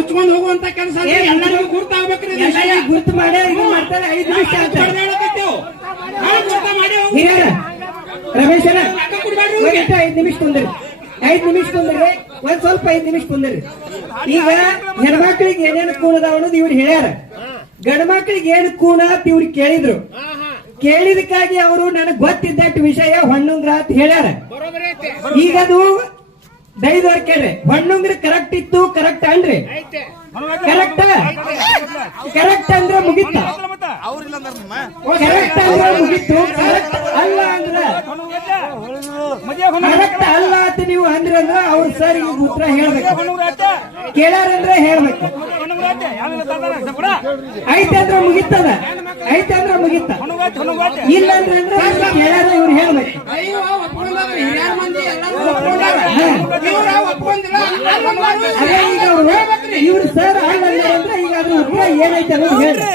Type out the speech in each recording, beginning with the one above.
ಮುಚ್ಕೊಂಡು ಹೋಗುವಂತ ಕೆಲಸ ಎಲ್ಲರಿಗೂ ಗುರ್ತಾಗ್ಬೇಕ್ರಿ. ಗುರ್ತು ಮಾಡಿ ಇದು ಮಾಡ್ತಾರೆ. 5 ನಿಮಿಷ ಅಂತ ರಮೇಶನ 5 ನಿಮಿಷ ಕುಂದ್ರಿ. 5 ನಿಮಿಷ ಕುಂದ್ರಿ. ಒಂದ್ ಸ್ವಲ್ಪ 5 ನಿಮಿಷ ಕುಂದ್ರಿ. ಈಗ ಹೆಣ್ಮಕ್ಳಿಗೆ ಏನೇನು ಕೂಣದಾವ ಅನ್ನೋದು ಇವ್ರು ಹೇಳ್ಯಾರ. ಗಂಡ ಮಕ್ಳಿಗೆ ಏನು ಕೂಣ ಅಂತ ಇವ್ರು ಕೇಳಿದ್ರು. ಕೇಳಿದಕ್ಕಾಗಿ ಅವರು ನನಗೆ ಗೊತ್ತಿದ್ದಟ್ಟು ವಿಷಯ ಹೊಣ್ಣುಂಗ್ರ ಅಂತ ಹೇಳ್ಯಾರ. ಈಗ ಅದು ದೈದವ್ರ ಕೇಳ್ರಿ, ಹೊಣ್ಣುಂಗ್ರ ಕರೆಕ್ಟ್ ಇತ್ತು, ಕರೆಕ್ಟ್ ಅನ್ರಿ? ಕರೆಕ್ಟ್ ಕರೆಕ್ಟ್ ಅಂದ್ರೆ ಮುಗಿತ. ಕರೆಕ್ಟ್ ಅಂದ್ರೆ ಮುಗಿತ್ತು. ಕರೆಕ್ಟ್ ಅಲ್ಲ ಅಂದ್ರೆ ಕರೆಕ್ಟ್ ಅಲ್ಲ ಅಂತ ನೀವು ಅಂದ್ರಿ ಅಂದ್ರ ಅವ್ರ ಸರ್ ಈಗ ಉತ್ತರ ಹೇಳ್ಬೇಕು. ಕೇಳ್ಯಾರಂದ್ರೆ ಹೇಳ್ಬೇಕು. ಐತಂದ್ರ ಮುಗಿತದ, ಐತಂದ್ರ ಮುಗಿತ. ಇಲ್ಲ ಅಂದ್ರೆ ಕೇಳ್ಯಾರ ಇವ್ರು ಹೇಳ್ಬೇಕು. ಇವ್ರು ಸರ್ ಅಂದ್ರೆ ಈಗ ಅದ್ರ ಉತ್ತರ ಏನೈತೆ ಅನ್ನೋದು ಹೇಳ್ರಿ.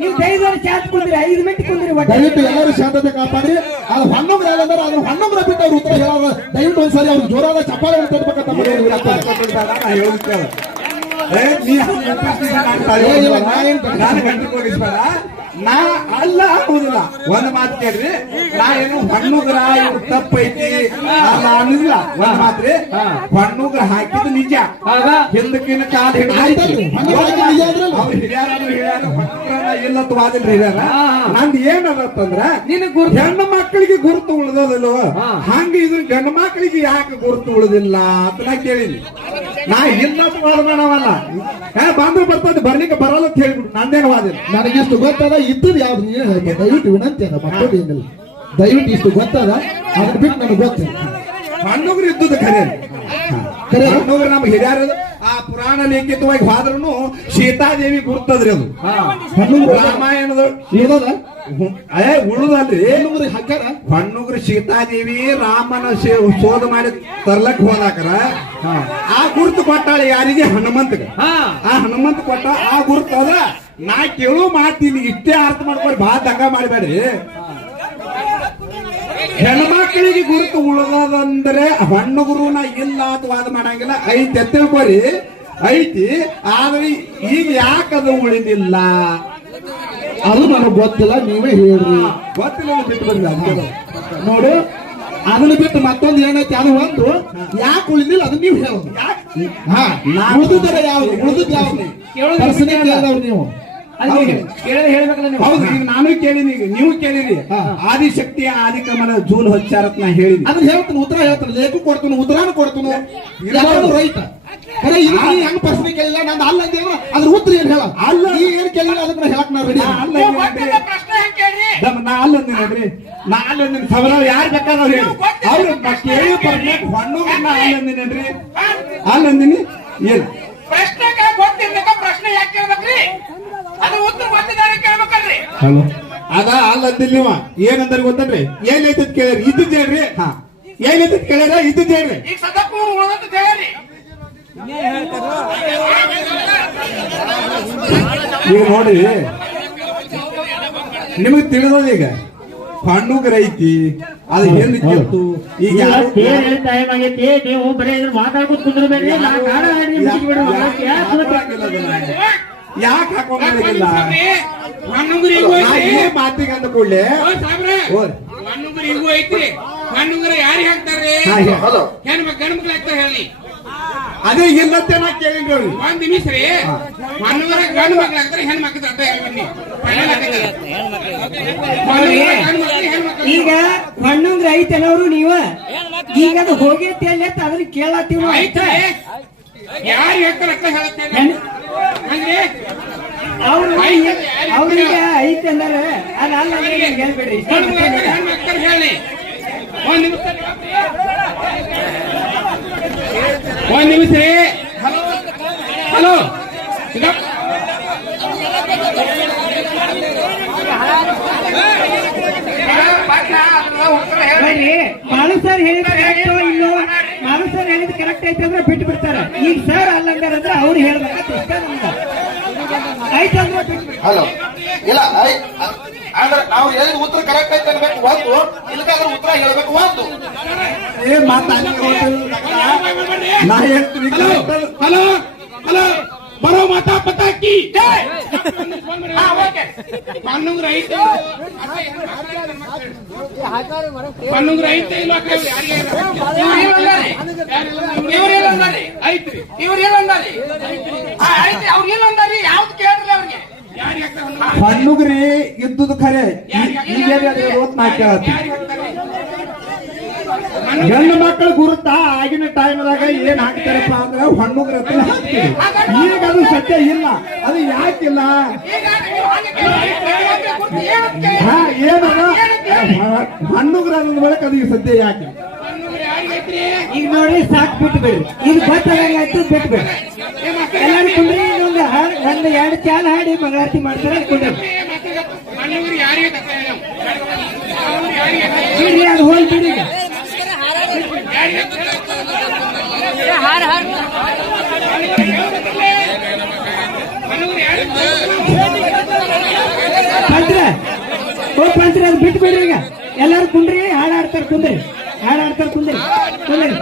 ನೀವು ದಯವಿಟ್ಟು ಶಾಂತ ಕುಂದ್ರಿ. 5 ಮಿನಿಟ್ ಕುಂದ್ರಿ. ದಯವಿಟ್ಟು ಎಲ್ಲರೂ ಶಾಂತತೆ ಕಾಪಾಡ್ರಿ. ಅದು ಹಣ್ಣುಗ್ರ ಅಂದ್ರೆ ಅದು ಹಣ್ಣುಗ್ರ ಬಿಟ್ಟು ಅವ್ರು ಉತ್ತರ ಹೇಳೋರು. ದಯವಿಟ್ಟು ಒಂದ್ಸರಿ ಅವ್ರು ಜೋರಾದ ಚಪ್ಪಾಳೆ ತಡ್ಬೇಕಂತ ನಾ ಅಲ್ಲ ಅನ್ನೋದಿಲ್ಲ. ಒಂದ್ ಮಾತು ಕೇಳ್ರಿ, ನಾ ಏನು ಹಣ್ಣುಗ್ರ ತಪ್ಪೈತಿ ಅಲ್ಲ ಅನ್ನೋದಿಲ್ಲ. ಒಂದ್ ಮಾತ್ರಿ, ಹಣ್ಣುಗ್ರ ಹಾಕಿದ್ ನಿಜ. ಹಿಂದಕ್ಕಿನ ಕಾಲ ಇಲ್ಲತ್ತು ವಾದಿಲ್ರಿ ಹಿರಿಯಾರ. ನಂದು ಏನದಂದ್ರ ಹೆಣ್ಣು ಮಕ್ಕಳಿಗೆ ಗುರುತು ಉಳಿದೋದಿಲ್ವ, ಹಂಗ ಇದು ಗಂಡು ಮಕ್ಕಳಿಗೆ ಯಾಕೆ ಗುರುತು ಉಳಿದಿಲ್ಲ ಅಂತ ನಾ ಕೇಳಿನಿ. ನಾ ಇಲ್ಲತ್ತು ವಾದ ಮಾಡವಲ್ಲ. ಬಂದ್ರು ಬರ್ತದೆ, ಬರ್ಲಿಕ್ಕೆ ಬರಲ್ಲ ಅಂತ ಹೇಳ್ಬಿಟ್ಟು ನಂದೇನು ವಾದಿಲ್ಲ. ನನಗಿಷ್ಟು ಗೊತ್ತದ ಇದ್ದದ್ದು ಯಾವ್ದು ನೀನು ಹೇಳ್ಬೇಕು. ದಯವಿಟ್ಟು ವಿನಂತಿ ಅದ, ಮತ್ತೊಂದು ಏನಿಲ್ಲ. ದಯವಿಟ್ಟು ಇಷ್ಟು ಗೊತ್ತದ, ಅದನ್ನ ಬಿಟ್ಟು ನನಗೆ ಗೊತ್ತಿಲ್ಲ. ಹಣ್ಣುಗ್ರು ಇದ್ದುದು ಖರೆ. ಹಣ್ಣುಗ್ರು ನಮ್ಗೆ ಹಿರಿಯಾರ ಆ ಪುರಾಣ ಲಿಖಿತವಾಗಿ ಹೋದ್ರೂ ಸೀತಾದೇವಿ ಗುರ್ತದ್ರಿ. ಅದು ರಾಮಾಯಣದ ಉಳುದಲ್ರಿ. ಹಣ್ಣುಗ್ರು ಸೀತಾದೇವಿ ರಾಮನ ಶೋಧ ಮಾಡಿ ತರ್ಲಕ್ ಹೋದಾಕರ ಆ ಗುರುತು ಕೊಟ್ಟಾಳ ಯಾರಿಗೆ? ಹನುಮಂತಗ. ಆ ಹನುಮಂತ ಕೊಟ್ಟ ಆ ಗುರುತು ಅದ್ರ. ನಾ ಕೇಳು ಮಾತಿಲ್ಲಿ ಇಷ್ಟೇ ಅರ್ಥ ಮಾಡ್ಕೊಡಿ, ಬಾ ದಂಗ ಮಾಡಬೇಡ್ರಿ. ಹೆಣ್ಮಕ್ಳಿಗೆ ಗುರುತು ಉಳಿದಂದ್ರೆ ಹಣ್ಣುಗುರುನ ಇಲ್ಲ ಅಂತ ವಾದ ಮಾಡಂಗಿಲ್ಲ. ಐತಿ ತಿಳ್ಕೊರಿ, ಐತಿ. ಆದ್ರೆ ಈಗ ಯಾಕದು ಉಳಿದಿಲ್ಲ ಅದು ನನಗೆ ಗೊತ್ತಿಲ್ಲ, ನೀವೇ ಹೇಳ್ರಿ. ಗೊತ್ತಿಲ್ಲ ಬಿಟ್ಟು ಬಂದ ನೋಡು. ಅದನ್ನ ಬಿಟ್ಟು ಮತ್ತೊಂದು ಏನೈತಿ, ಅದು ಒಂದು ಯಾಕೆ ಉಳಿದಿಲ್ಲ ಅದು ನೀವು ಹೇಳೋದು. ಉಳಿದಿದ್ದಾರೆ ಯಾವ್ದು? ಉಳಿದಿದ್ದು ಯಾವ್ದು? ಪರ್ಸನೆ ಕೇಳಿದವ್ರು ನೀವು. ಹೌದು, ಈಗ ನಾನು ಕೇಳಿನಿ, ಈಗ ನೀವು ಕೇಳಿರಿ. ಆದಿಶಕ್ತಿಯ ಆದಿಕಮಲ ಜೂನ್ ಹಚ್ಚಾರತ್ ನಾ ಹೇಳಿನಿ. ಅದನ್ನ ಹೇಳ್ತಾನೆ, ಉತ್ತರ ಹೇಳ್ತಾನೆ, ಲೇಖ ಕೊಡ್ತಾನೆ, ಉತ್ತರಾನು ಕೊಡ್ತಾನು. ರೈತ ಖರೆ ಇದು ನೀ ಹೆಂಗ್ ಪ್ರಶ್ನೆ ಕೇಳಿಲ್ಲ, ನಂದು ಅಲ್ಲ ಅಂದೇವ, ಅದ್ರ ಉತ್ತರ ಏನ್ ಹೇಳ? ಅಲ್ಲ ನೀ ಏನ್ ಕೇಳಿಲ್ಲ ಅದನ್ನ ಹೇಳಕ್ ನಾ ರೆಡಿ. ನಾ ಅಲ್ಲ ನೋಡ್ರಿ, ನಾ ಅಲ್ಲ ಸವರ ಯಾರು ಬೇಕಾದವ್ರು ಅವ್ರು ಕೇಳಿ ಬರ್ಬೇಕು. ಹಣ್ಣು ನಾ ಅಲ್ಲಂದಿನೇನ್ರಿ, ಅಲ್ಲಂದಿನಿ. ಏನ್ ಪ್ರಶ್ನೆ ಗೊತ್ತಿರ್ಬೇಕ? ಪ್ರಶ್ನೆ ಯಾಕೆ ಕೇಳ್ಬೇಕ್ರಿ? ಅದು ಉತ್ತರ ಗೊತ್ತಿದ್ದಾರೆ ಕೇಳ್ಬೇಕಲ್ರಿ. ಅದ ಅಲ್ಲಂದಿಲ್ಲ. ನೀವ ಏನಂದ್ರೆ ಗೊತ್ತನ್ರಿ? ಏನ್ ಐತದ್ ಕೇಳ್ರಿ, ಇದ್ದದ್ ಹೇಳ್ರಿ. ಏನ್ ಐತದ್ ಕೇಳ್ಯಾರ, ಇದ್ದದ್ ಹೇಳ್ರಿ. ಈಗ ಸದಕ್ಕೂ ಉಳಿದಂತ ಕೇಳ್ರಿ. ಈಗ ನೋಡ್ರಿ, ನಿಮಗ್ ತಿಳಿದದ ಈಗ ಹಣ್ಣುಗ್ರ ಐತಿ, ಅದು ಎಲ್ಲಿ ಕೆತ್ತು. ಈಗ ಟೈಮ್ ಆಗೈತಿ, ನೀವು ಬರೀ ಮಾತಾಡ್ಕೊಂಡು ಕುಂದ್ರಬೇಡಿ. ಯಾಕೆ ಹಾಕೊಂಡಿಲ್ಲ ಮಾತಿಗೆ ಅಂದ ಕೂಡಲೇ ಹಣ್ಣುಗ್ರ ಐತ್ರಿ. ಹಣ್ಣುಗ್ರ ಯಾರಿಗೆ ಹಾಕ್ತಾರ್ರಿ? ಹೆಣ್ಮಕ್ಳು ಹಾಕ್ತಾರ ಹೇಳಿ. ಅದೇ ಇಲ್ಲಂತೆ ನಾ ಕೇಳಿದ್ರಿ. ಒಂದ್ ನಿಮಿಷ ರೀ. ಹಣ್ಣುಗ್ರ ಗಂಡು ಮಕ್ಳು ಹಾಕ್ತಾರೆ, ಹೆಣ್ಮಕ್ಳು ಅಂತ ಹೇಳ್ಬನ್ನಿ. ಈಗ ಹಣ್ಣುಂಗ್ರ ಐತನವ್ರು ನೀವ ಈಗ ಅದು ಹೋಗೈತಿ ಅಲ್ಲಿ ಅಂತ ಅದನ್ನ ಕೇಳತ್ತೀವಿ. ಯಾರು ಹೇಳ್ತಾರ ಅಂತ ಹೇಳತ್ತೇನೆ. ಅವ್ರಿಗೆ ಐತೆ ಅಂದ್ರೆ ಅದಲ್ಲ ಹೇಳ್ಬೇಡ್ರಿ. ಹೆಣ್ಮಕ್ಳು ಹೇಳಿ. ಒಂದ್ ನಿಮಿಷ ರೀ. ಹಲೋ, ಮಾಲು ಸರ್ ಹೇಳಿದ ಕರೆಕ್ಟ್ ಇಲ್ಲೋ? ಮಾಲು ಸರ್ ಹೇಳಿದ ಕರೆಕ್ಟ್ ಐತೆ ಅಂದ್ರೆ ಬಿಟ್ಟು ಬಿಡ್ತಾರೆ. ಈಗ ಸರ್ ಅಲ್ಲಂಗಾರಂದ್ರೆ ಅವ್ರು ಹೇಳ್ಬೇಕಂತ ಇಷ್ಟ ನಮ್ಗೆ ಐತಂದ್ರೆ ಬಿಟ್ಟು. ಹಲೋ, ಇಲ್ಲ ಅಂದ್ರೆ ನಾವು ಹೇಳಿದ ಉತ್ತರ ಕರೆಕ್ಟ್ ಐತೆ ಅನ್ಬೇಕು ಒಂದು, ಇಲ್ಲಕಾದ್ರೆ ಉತ್ತರ ಹೇಳ್ಬೇಕು ಒಂದು. ಏನ್ ಮಾತಾಡ ನಾ ಹೇಳ್ತೀನಿ. ಹಲೋ ಹಲೋ ಹಲೋ ಬರೋ ಮಾತಾ ಪತಾಕಿ ಜೈ. ಹಾ, ಓಕೆ. ಪನ್ನೂರ್ ಐತೆ ಪನ್ನೂರ್ ಐತೆ ಇಲ್ಲ ಯಾರಿಗೆ ಇವ್ರು ಇಲ್ಲ ಅಂದಾರಿ ಐತ್ರಿ ಇವ್ರು ಇಲ್ಲ ಅಂದಾರಿ ಆಯ್ತು ಅವ್ರು ಇಲ್ಲ ಅಂದಾರಿ ಯಾವ್ದು ಕೇಳ್ರಿ ಅವ್ರಿಗೆ ಹಣ್ಣುಗ್ರಿ ಇದ್ದುದು ಖರೆ ಈಗ ನಾ ಕೇಳತ್ತಿ ಹೆಣ್ಣು ಮಕ್ಕಳು ಗುರುತ ಆಗಿನ ಟೈಮ್ದಾಗ ಏನ್ ಹಾಕ್ತಾರಪ್ಪ ಅಂದ್ರೆ ಹಣ್ಣುಗ್ರ ಹಾಕ್ತೀವಿ ಈಗ ಅದು ಸತ್ಯ ಇಲ್ಲ ಅದು ಯಾಕಿಲ್ಲ ಈಗ ನೀವು ಹಾಗೆ ಕೇಳಿದ್ರೆ ಗೊತ್ತು, ಏನಂತ ಕೇಳಿ? ಹಾ ಏನದ ಹಣ್ಣುಗ್ರ ಅನ್ನೋದ್ ಬಳಕ ಅದು ಈಗ ಸದ್ಯ ಯಾಕೆ ಈಗ ನೋಡಿ ಸಾಕ್ ಬಿಟ್ಟು ಬಿಡ್ರಿ ಇದು ಗೊತ್ತಾಗಂಗಾಯ್ತು ಬಿಟ್ಟು ಬಿಡ್ರಿ ಎಲ್ಲಾರು ಕುಂಡ್ರಿ ಇನ್ನೊಂದು ಒಂದು 2 ಚಾಲ್ ಹಾಡಿ ಮಂಗಳಾರತಿ ಮಾಡ್ತಾರೆ ಕುಂಡ್ರಿ ಬಿಡ್ರಿ ಅದು ಹೋಲ್ ಬಿಡಿ ಈಗ. ಪಂತ್ರ ಓ ಪಂತ್ರ ಅದು ಬಿಟ್ಟು ಬಿಡ್ರಿ ಈಗ ಎಲ್ಲಾರು ಕುಂಡ್ರಿ ಹಾಡಾಡ್ತಾರೆ ಕುಂದ್ರಿ ಹಾಡಾಡ್ತಾರೆ ಕುಂದ್ರಿ ಕುಂದ್ರಿ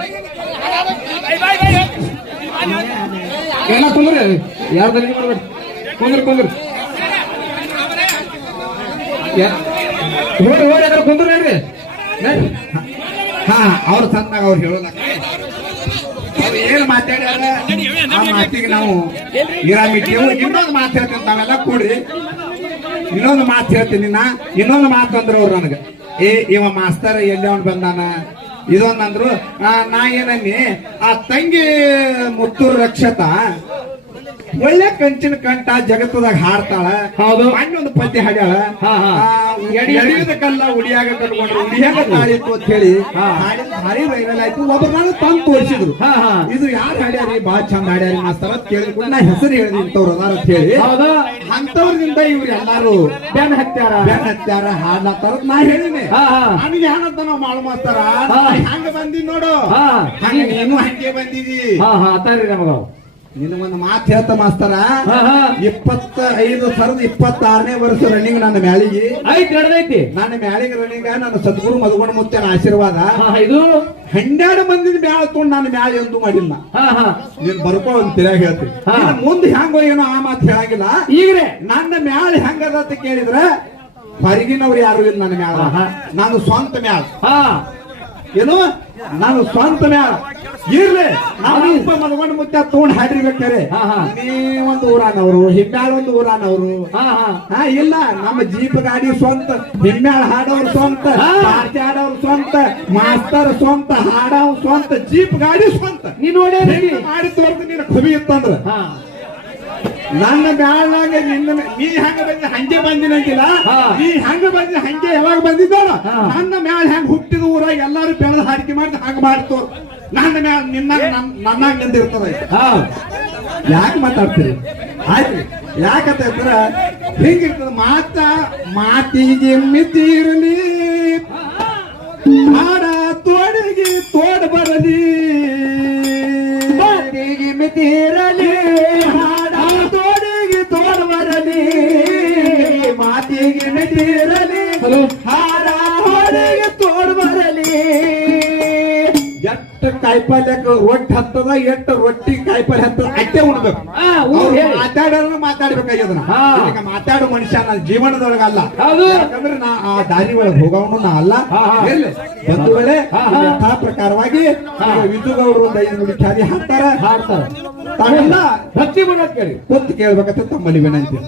ಎಲ್ಲ ಕುಂದ್ರಿ ಯಾರ್ದು ಮಾಡ್ಬೇಡಿ ಕುಂದ್ರಿ ಕುಂದ್ರಿ ಹೋಗಿ ಹೋಗಿ ಅದ್ರ ಕುಂದ್ರಿ ಹೇಳ್ರಿ ಹಾ ಅವ್ರ ಸಣ್ಣಾಗ ಅವ್ರು ಹೇಳೋಲ್ಲ ಅವ್ರು ಏನ್ ಮಾತಾಡ್ಯಾರ ಆ ಮಾತಿಗೆ ನಾವು ಇರಾಮಿಟ್ಟೆವು ಇನ್ನೊಂದು ಮಾತು ಹೇಳ್ತೀನಿ ತಾವೆಲ್ಲ ಕೂಡ್ರಿ ಇನ್ನೊಂದು ಮಾತು ಹೇಳ್ತೀನಿ ಇನ್ನೊಂದು ಮಾತು ಅಂದ್ರು ಅವ್ರು ನನಗೆ ಇವ ಮಾಸ್ತರ್ ಎಲ್ಲಿ ಅವನು ಬಂದಾನ ಇದೊಂದಂದ್ರು ನಾ ಏನನ್ನಿ ಆ ತಂಗಿ ಮುತ್ತೂರು ರಕ್ಷತಾ ಒಳ್ಳೆ ಕಂಚಿನ ಕಂಠ ಜಗತ್ತದಾಗ ಹಾಡ್ತಾಳ ಹೌದು ಒಂದು ಪದ್ಯ ಹಾಡ್ಯಾಳ ಎಳಿಯುದ ಕಲ್ಲ ಉಡಿಯಾಗ ಕಟ್ಕೊಂಡ್ರು ಉಡಿಯಾಗ ತಾಳಿತ್ತು ಅಂತ ಹೇಳಿ ಭಾರಿ ವೈರಲ್ ಆಯ್ತು ಒಬ್ಬರು ನಾನು ತಂದು ತೋರಿಸಿದ್ರು ಇದು ಯಾರು ಹಾಡ್ಯಾರಿ ಬಾಳ ಚಂದ ಹಾಡ್ಯಾರಿ ಮಾಸ್ತರ ಅಂತ ಕೇಳಿದ್ರು ನಾ ಹೆಸರು ಹೇಳಿದ್ವಿ ಇಂಥವ್ರು ಅದಾರ ಅಂತ ಹೇಳಿ ಅಂತವ್ರದಿಂದ ಇವ್ರು ಎಲ್ಲಾರು ಬೆನ್ ಹತ್ಯಾರ ಹಾಡ್ಲತ್ತಾರ ನಾ ಹೇಳಿನಿ ನನಗೆ ಏನಂತ ನಾವು ಮಾಡು ಮಾಸ್ತಾರ ಹಂಗ ಬಂದಿ ನೋಡು ಹಂಗ ನೀನು ಹಂಗೆ ಬಂದಿದಿ ನಮಗ ನಿನ್ನ ಒಂದು ಮಾತು ಹೇಳ್ತ ಮಾಸ್ತರ 25 ವರ್ಷ ರನ್ನಿಂಗ್ ನನ್ನ ಮ್ಯಾಲಿಗೆ ಐತಿ ನನ್ನ ಮ್ಯಾಲಿಗೆ ರನ್ನಿಂಗ್ ನನ್ನ ಸದ್ಗುರು ಮಧುಗುಣ ಮುತ್ತನ ಆಶೀರ್ವಾದ ಇದು 12 ಮಂದಿ ಮ್ಯಾಲ ತಗೊಂಡು ನನ್ನ ಮ್ಯಾಲ ಎಂದು ಮಾಡಿಲ್ಲ ನೀನ್ ಬರ್ಕೋ ಒಂದ್ ತಿರಾಗ ಹೇಳ್ತೀನಿ ಮುಂದೆ ಹೆಂಗೋ ಏನೋ ಆ ಮಾತು ಹೇಳಂಗಿಲ್ಲ ಈಗ್ರೆ ನನ್ನ ಮ್ಯಾಲ ಹೆಂಗದ ಅಂತ ಕೇಳಿದ್ರ ಹೊರಗಿನವ್ರು ಯಾರು ಇಲ್ಲ ನನ್ನ ಮ್ಯಾಲ ನಾನು ಸ್ವಂತ ಮ್ಯಾಲ ಏನು ನಾನು ಸ್ವಂತ ಮ್ಯಾಲ ಇರ್ಲಿ ನಾವು ಮಲ್ಕೊಂಡು ಮುತ್ತ ತಗೊಂಡ್ ಹಾಡಿರ್ಬೇಕಾರೆ ನೀ ಒಂದು ಊರಾನವ್ರು ಹಿಮ್ಮ್ಯಾಳ ಒಂದು ಊರಾನವ್ರು ಇಲ್ಲ ನಮ್ಮ ಜೀಪ್ ಗಾಡಿ ಸ್ವಂತ ಹಿಮ್ಮ್ಯಾಳ ಹಾಡೋರು ಸ್ವಂತ ಪಾರ್ಟಿ ಆಡೋರು ಸ್ವಂತ ಮಾಸ್ತರ್ ಸ್ವಂತ ಹಾಡೋರು ಸ್ವಂತ ಜೀಪ್ ಗಾಡಿ ಸ್ವಂತ ನೀ ನೋಡಿ ಮಾಡಿ ತೋರ್ದು ನೀನು ಖುಬಿ ಇತ್ತಂದ್ರ ನನ್ನ ಮ್ಯಾಲಾಗ ನಿನ್ನ ನೀ ಹೆಂಗ ಬಂದ ಹಂಗೆ ಬಂದಿನಂಗಿಲ್ಲ ನೀ ಹೆಂಗ ಬಂದ ಹಂಗೆ ಯಾವಾಗ ಬಂದಿದ್ದಾರ ನನ್ನ ಮ್ಯಾಲ ಹೆಂಗ್ ಹುಟ್ಟಿದ ಊರಾಗ ಎಲ್ಲಾರು ಬೆಳೆದ ಹಾಡಿಕೆ ಮಾಡಿ ಹಂಗ ಮಾಡ್ತೋ ನನ್ನ ಮ್ಯಾಲ ನನ್ನಾಗ ನಿಂದಿರ್ತದ ಯಾಕೆ ಮಾತಾಡ್ತೀರಿ ಆಯ್ತು ಯಾಕಂತ ಹಿಂಗಿರ್ತದ ಮಾತಿಗೆ ಮಿತಿರಲಿ ಹಾಡ ತೋಡಿಗೆ ತೋಡ ಬರಲಿ ಮಾತಿಗೆ ಮಿತಿರಲಿ ಹಾಡ ತೋಡಿಗೆ ತೋಡ ಬರಲಿ ಮಾತಿಗೆ ಮಿತಿರಲಿ ಹಾಡ ಹೊಡೆಗೆ ತೋಡ ಬರಲಿ ಎಷ್ಟು ಕಾಯಿಪಲ್ಯಕ್ಕೆ ರೊಟ್ಟಿ ಹತ್ತದ ಎಷ್ಟು ರೊಟ್ಟಿ ಕಾಯಿಪಲ್ಯ ಹತ್ತದ ಅಟ್ಟೆ ಉಣ್ಬೇಕು ಮಾತಾಡೋರು ಮಾತಾಡ್ಬೇಕಾಗ್ಯದನ್ನ ಈಗ ಮಾತಾಡೋ ಮನುಷ್ಯ ನನ್ನ ಜೀವನದೊಳಗಲ್ಲ ಯಾಕಂದ್ರೆ ನಾ ಆ ದಾರಿ ಒಳಗೆ ಹೋಗೋನು ನಾ ಅಲ್ಲ ಎಲ್ಲಿ ಒಂದು ವೇಳೆ ಯಥಾ ಪ್ರಕಾರವಾಗಿ ವಿದ್ಯುಗೌಡರು ಒಂದು 5 ನುಡಿ ಖ್ಯಾತಿ ಹಾಡ್ತಾರ ತಾವೆಲ್ಲ ಭಕ್ತಿ ಮಾಡೋದ್ ಕೇಳಿ ಕೂತ್ ಕೇಳ್ಬೇಕಂತ ತಮ್ಮಲ್ಲಿ ವಿನಂತಿ